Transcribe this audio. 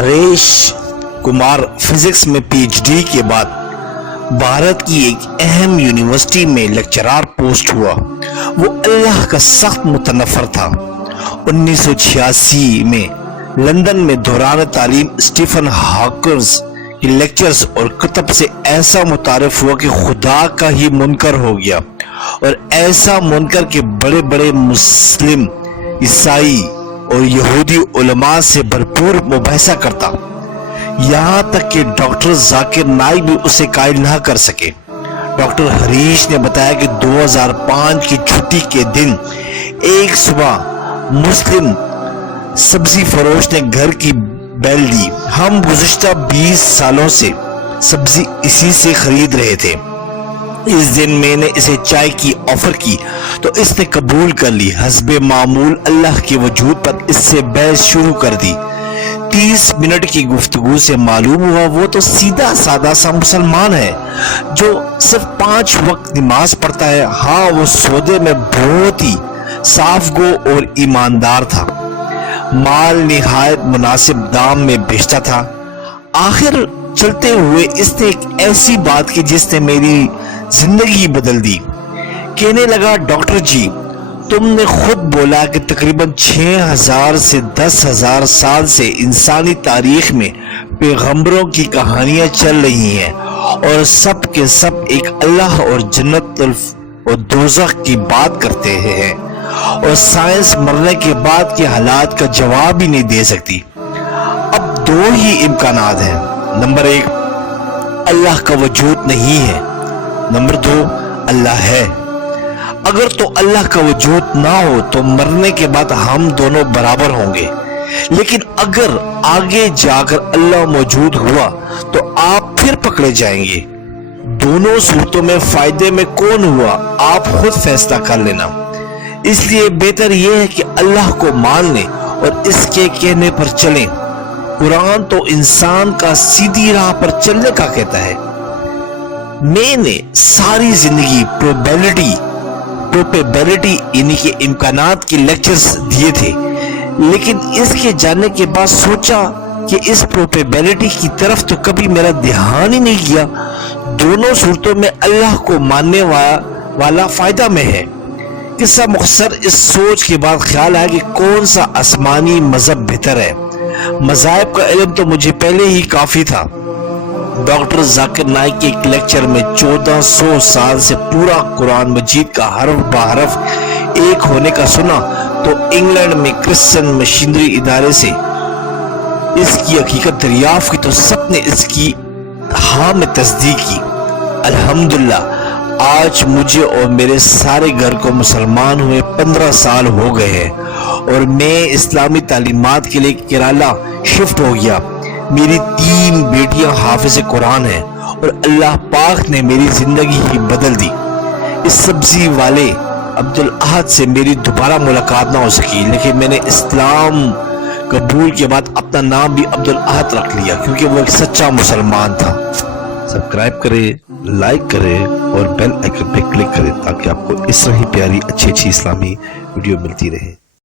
Harish Kumar physics में PhD के बाद भारत की एक अहम यूनिवर्सिटी में लेक्चरर पोस्ट हुआ। वो अल्लाह का सख्त मुतनफर था। 1986 में लंदन में दौरान तालीम स्टीफन हॉकिंस के लेक्चर्स और कुतब से ऐसा मुतारिफ हुआ कि खुदा का ही मुनकर हो गया, और ऐसा मुनकर के बड़े बड़े मुस्लिम, ईसाई और यहूदी उलमा से भरपूर मुबाहिसा करता, यहाँ तक कि डॉक्टर जाकिर नाइक भी उसे कायल ना कर सके। डॉक्टर हरीश ने बताया कि 2005 की छुट्टी के दिन एक सुबह मुस्लिम सब्जी फरोश ने घर की बेल दी। हम गुज़िश्ता 20 सालों से सब्जी इसी से खरीद रहे थे। इस दिन मैंने इसे चाय की ऑफर की तो इसने कबूल कर ली। हस्बे मामूल अल्लाह के वजूद पर इससे बहस शुरू कर दी। 30 मिनट की गुफ्तगू से मालूम हुआ वो तो सीधा सादा सा मुसलमान है जो सिर्फ 5 वक्त नमाज पढ़ता है। हाँ, वो सौदे में बहुत ही साफ गो और ईमानदार था। माल निहायत मुनासिब दाम में बेचता था। आखिर चलते हुए इसने एक ऐसी बात की जिसने मेरी जिंदगी बदल दी। कहने लगा, डॉक्टर जी, तुमने खुद बोला कि तकरीबन 6000 से 10,000 साल से इंसानी तारीख में पैगंबरों की कहानियां चल रही हैं और सब के सब एक अल्लाह और जन्नत और दोज़ख की बात करते हैं, और साइंस मरने के बाद के हालात का जवाब ही नहीं दे सकती। अब 2 ही इम्कानात हैं। नंबर 1, अल्लाह का वजूद नहीं है। नंबर 2, अल्लाह है। अगर तो अल्लाह का वजूद ना हो तो मरने के बाद हम दोनों बराबर होंगे, लेकिन अगर आगे जाकर अल्लाह मौजूद हुआ तो आप फिर पकड़े जाएंगे। दोनों सूरतों में फायदे में कौन हुआ, आप खुद फैसला कर लेना। इसलिए बेहतर यह है कि अल्लाह को मान लें और इसके कहने पर चलें। कुरान तो इंसान का सीधी राह पर चलने का कहता है। मैंने सारी जिंदगी प्रोबेबिलिटी यानी कि इम्कानात के लेक्चर्स दिए थे, लेकिन इसके जानने के बाद सोचा कि इस प्रोबेबिलिटी की तरफ तो कभी मेरा ध्यान ही नहीं गया। दोनों सूरतों में अल्लाह को मानने वाला फायदा में है। किस्सा मुख्तसर, इस सोच के बाद ख्याल आया कि कौन सा आसमानी मजहब बेहतर है। मज़ाहिब का इल्म तो मुझे पहले ही काफी था। डॉक्टर जाकिर नाइक के एक लेक्चर में 1400 साल से पूरा कुरान मजीद का हरफ बहरफ एक होने का सुना तो इंग्लैंड में क्रिश्चियन मशीनरी इदारे से इसकी हकीकत दरियाफ्त की तो सबने इसकी हाँ में तस्दीक की। अल्हम्दुलिल्लाह, आज मुझे और मेरे सारे घर को मुसलमान हुए 15 साल हो गए हैं और मैं इस्लामी तालीमात के लिए केरला शिफ्ट हो गया। मेरी 3 बेटियां हाफिज कुरान हैं और अल्लाह पाक ने मेरी जिंदगी ही बदल दी। इस सब्जी वाले अब्दुल अहद से मेरी दोबारा मुलाकात ना हो सकी, लेकिन मैंने इस्लाम कबूल के बाद अपना नाम भी अब्दुल अहद रख लिया क्योंकि वो एक सच्चा मुसलमान था। सब्सक्राइब करें, लाइक करें और बेल आइकन पे क्लिक करें ताकि आपको इस तरह ही प्यारी अच्छी इस्लामी वीडियो मिलती रहे।